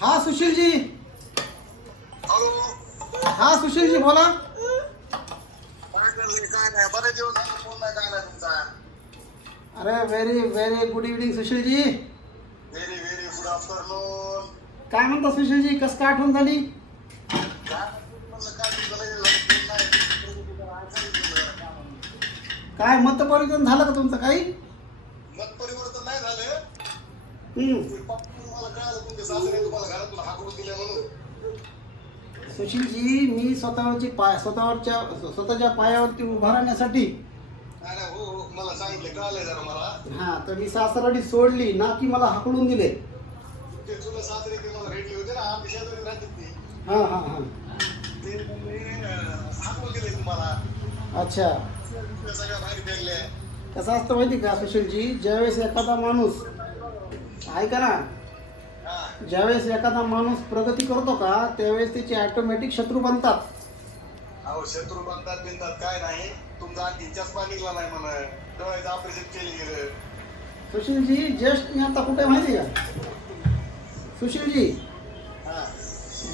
हा सुशीलजी. हॅलो. हा सुशीलजी बोला. काय नाही. बरेच दिवस झाले फोन नाही काय नाही तुमचा. अरे very very good evening Sushilji. Very very good afternoon काय म्हणता सुशीलजी? कसं काय आठवण झाली? काय म्हणलं काय तुमचं झालं फोन नाही. काय मतपरिवर्तन झालं का तुमचं काही? मत परिवर्तन नाही झालं. हम्म. तुम्हाला कळालं तुमच्या सासरे सुशीलजी मी स्वतःवरची पाय स्वतःवरच्या स्वतःच्या पायावरती उभा राहण्यासाठी हो हो मला सांगितले कळालंय जरा मला. हा तर मी सासरवाडी सोडली ना की मला हाकलून दिले. हा हा हा. अच्छा. कसं असतं माहिती का सुशीलजी? ज्यावेळेस एखादा माणूस ऐका ना ज्यावेळेस एखादा माणूस प्रगती करतो का त्यावेळेस त्याचे ऑटोमॅटिक शत्रू बनतात. अहो शत्रू बनतात बिनतात काय नाही. तुमचा आणखी चष्मा निघला नाही म्हणा. डोळ्याचं ऑपरेशन केलं गेलं. सुशीलजी जस्ट मी आता कुठे माहिती का? सुशीलजी हा.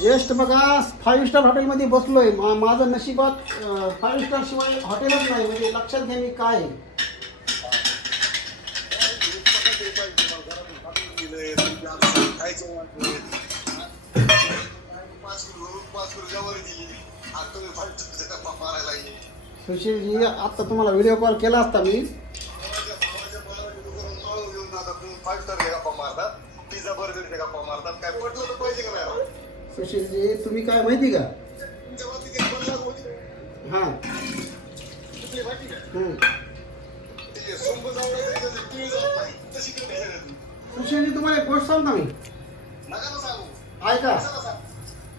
जस्ट बघा फाईव्ह स्टार हॉटेलमध्ये बसलोय. मा माझं नशिबात फाईव्ह स्टार शिवाय हॉटेलच नाही म्हणजे लक्षात घ्या मी काय आहे. गप्पा मारतात काय पटलं तर पाहिजे का नाही सुशीलजी तुम्ही काय माहिती का? तुमच्या बाबतीत एक बनला होती हां. कुठली माहिती का हम्म. तुम्हाला एक गोष्ट सांगता मी नका सांगू ऐका कशाला सांग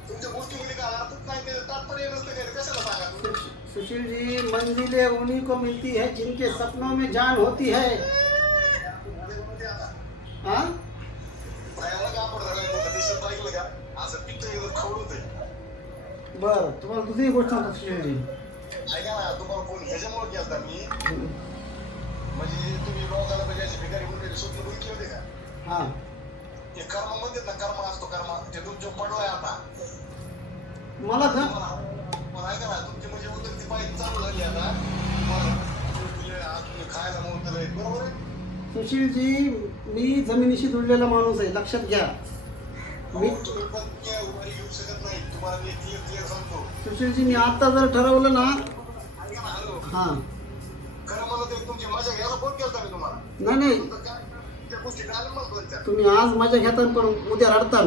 तुमच्या काय अर्थच नाही ते तात्पर्य नसतं काय कशाला सांगा तुम्ही सुशील जी मंजिलें उन्हीं को मिलती है जिनके सपनों में जान होती है हाँ प्रायाला का आपण झालं मोठं ते शब्द ऐकलं का असं पित्त येतं खवडून ते बर तुम्हाला दुसरी गोष्ट सांगतो सुशील जी ऐका ना तुम्हाला फ़ोन ह्याच्यामुळे केलता मी म्हणजे तुम्ही लोकांना म्हणजे ते कर्म म्हणतात ना कर्म असतो कर्म. ते तुमच्या पडलाय आता. मला का तुम्हाला पण ऐका ना तुमची म्हणजे उदरती पाहिजे चालू झाली आता. तुम्ही खायला म्हणून तर बरोबर आहे. सुशील जी मी जमिनीशी जुळलेला माणूस आहे लक्षात घ्या. मी तुम्हाला मी आता जर ठरवलं ना हा. ते तुमची नाही नाही. तुम्ही आज माझ्या घेताल पण उद्या रडताल.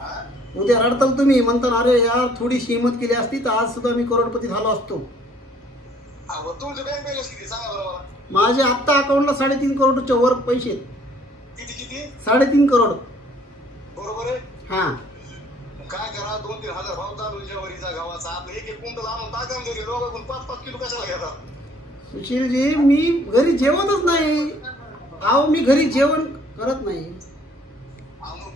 हा उद्या रडताल तुम्ही. म्हणताल अरे यार थोडीशी हिंमत केली असती तर आज सुद्धा मी करोडपती झालो असतो. माझे आत्ता अकाउंटला साडेतीन करोडच्या वर पैसे साडेतीन करोड. बरोबर आहे? हा. काय करा दोन तीन हजार भाव चालू ज्वारीचा गावाचा एक एक कुंटल आणून टाका घरी. दोघं पाच पाच किलो कशाला घेतात? सुशीलजी मी घरी जेवतच नाही. अहो मी घरी जेवण करत नाही. मग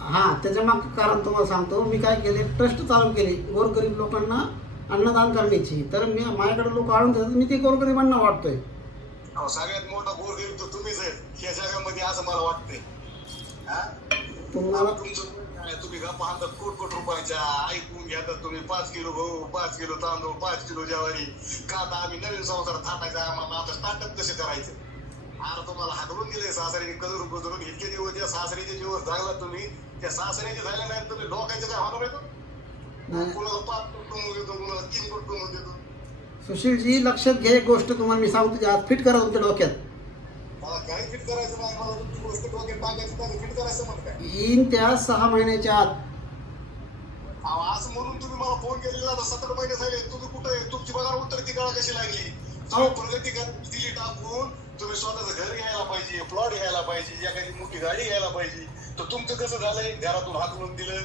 हा त्याच्या मागचं कारण तुम्हाला सांगतो. मी काय केले ट्रस्ट चालू केले गोरगरीब लोकांना अन्नदान करण्याची. तर मी माझ्याकडे लोक आणून देतात मी ते गोरगरिबांना वाटतोय. सगळ्यात मोठा गोरगरीब तर तुम्हीच आहे या जगामध्ये असं मला वाटतंय. हा? तुम्हाला तुमचं काय, तुम्ही गप्पा हातात कोट कोट रुपयाच्या ऐकून घेतात तुम्ही पाच किलो गहू पाच किलो तांदूळ पाच किलो ज्वारी। का आता आम्ही नवीन संसार थाटायचा आम्हाला आता स्टार्टअप कसे करायचे? अरे तुम्हाला हाकलून दिले सासरीने कदरून कदरून इतके दिवस त्या सासरीचे दिवस जागला तुम्ही. त्या सासरीचे झाले नाही तुम्ही लोकांचे काय होणार येतो नाही. कुणाला पाच कुटुंब देतो कुणाला तीन कुटुंब देतो. सुशीलजी लक्षात घ्या एक गोष्ट तुम्हाला मी सांगतो आज फिट करा तुमच्या डोक्यात. येईन त्या सहा महिन्याच्या आत. असं म्हणून तुम्ही मला फोन केलेला आता सतरा महिने झाले. तुम्ही कुठे? तुमची पगार उत्तर ती कळा कशी लागली. अहो. प्रगती कर दिली टाकून तुम्ही स्वतःचं घर घ्यायला पाहिजे प्लॉट घ्यायला पाहिजे एखादी मोठी गाडी घ्यायला पाहिजे. तर तुमचं कसं झालंय? घरातून हाकलून दिलं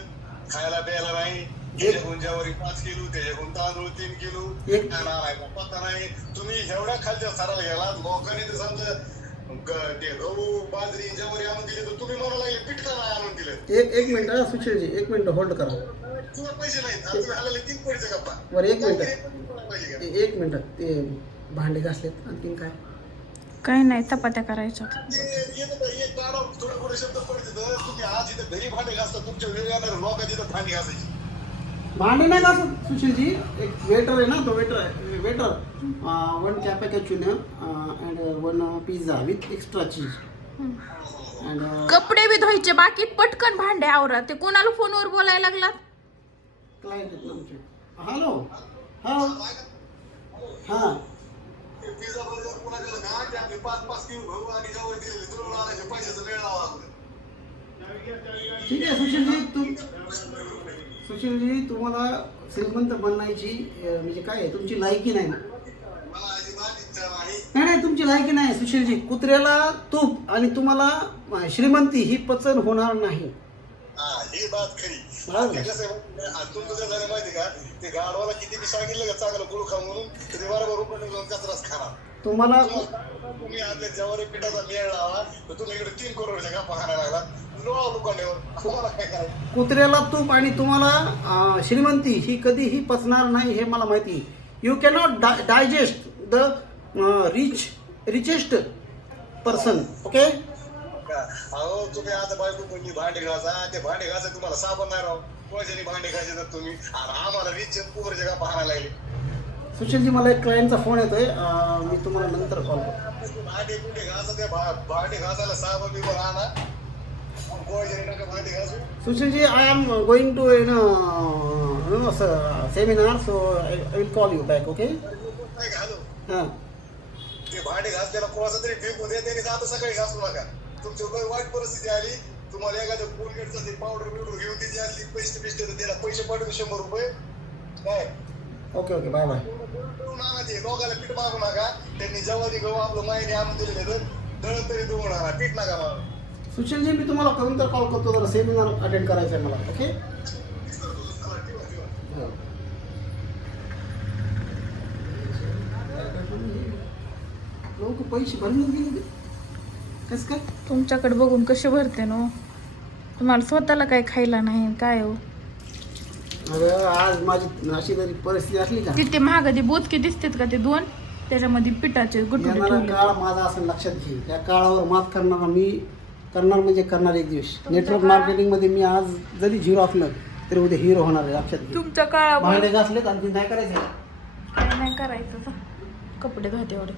खायला प्यायला नाही. त्याच्याकडून ज्वारी पाच किलो त्याच्याकडून तांदूळ तीन किलो. पत्ता नाही. तुम्ही एवढ्या खालच्या स्तराला गेला लोकांनी तर समजा ते गहू बाजरी ज्वारी आणून दिली तर तुम्ही मला लागले पीठ का नाही आणून दिलं. एक एक मिनिट हा, सुशीलजी एक मिनिट होल्ड करा. तुला पैसे नाहीत. आता तुम्ही हालायला तीन पैसे गप्पा. बरं, एक मिनिट. पाहिजे का? ए- एक मिनिट. ते भांडे घासलेत आणखीन काय? काही नाही चपात्या करायच्या एक कानावर थोडे थोडे शब्द पडत तुम्ही आज इथं घरी भांडे घासता तुमच्या वेळ येणार लोकांची इथं भांडी घासायची. भांडे नाही घासत सुशीलजी? एक वेटर आहे ना तो वेटर आहे waiter one cappuccino and one pizza with extra cheese and कपडे बी धुवायचे बाकी पटकन भांडे आवरा. ते कोणाला फोनवर बोलायला लागलात? क्लायंट आहेत ना आमचे. हॅलो हा हां. ठीक आहे सुशीलजी तुम सुशीलजी तुम्हाला श्रीमंत बनण्याची म्हणजे काय आहे? तुमची लायकी नाही इच्छा नाही नाही तुमची लायकी नाही सुशीलजी. कुत्र्याला तूप आणि तुम्हाला श्रीमंती ही पचन होणार नाही. हा ही बात खरी. तुमचं कसं झालं माहिती का? ते गाडवाला किती सांगितलं का चांगलं गुळ खा म्हणून तर ते बरोबर रुपये कचराच खाणार. तुम्हाला तुम्ही आपल्या ज्वारी पिठाचा मेळ लावा तर तुम्ही इकडे तीन करोडच्या का पाहणार लागला. कुत्र्याला तूप आणि तुम्हाला श्रीमंती ही कधीही पचणार नाही हे मला माहिती. You cannot digest the rich richest person okay? अहो तुम्ही आता बायको कोणी भांडे घासा ते भांडे घासा तुम्हाला साबण नाही राव कोणाच्यानी भांडे घासे तर तुम्ही. आम्हाला रिच पोरचे का पाहायला लागले? सुशीलजी मला एक क्लायंटचा फोन येतोय. मी तुम्हाला नंतर कॉल करतो. भांडे कुठे भांडे घासायला आणा भांडे Sushilji I am going to in no seminar so I will call you back okay काय घालू हां. ते भांडे कोणाचा तरी फेकून द्या त्याने आता सकाळी घासू नका. तुमची काही वाईट परिस्थिती आली. तुम्हाला एखाद्या कोलगेटचं ते पावडर बिवडर घेऊन असली बिस्ट त्याला पैसे पाठवतो शंभर रुपये. काय? ओके ओके बाय बाय आणा ते लोकांना पीठ मागू नका. त्यांनी जवारी गहू आपलं माहिती आणून दिलेले तर तरी पीठ नका मागू. सुशीलजी मी तुम्हाला नंतर कॉल करतो. जरा सेमिनार अटेंड करायचं आहे मला ओके लोक पैसे भरून गेले कस काय? तुमच्याकडे बघून कसे भरते ना हो? तुम्हाला स्वतःला काही खायला नाही काय हो? अगं आज माझी अशी तरी परिस्थिती असली का? तिथे महाग ते बोचके दिसतात का ते दोन? त्याच्यामध्ये पिठाचे गुटुडे येणारा ठेवले. काळ माझा असं लक्षात घे. त्या काळावर मात करणारा मी करणार म्हणजे करणार एक दिवस. नेटवर्क मार्केटिंगमध्ये मी आज जरी झिरो असलं तरी उद्या हिरो होणार आहे लक्षात घे. तुमच्या काळावर भांडे घासलेत आणखी काय करायचं. काय नाही करायचं. कपडे धुते एवढे.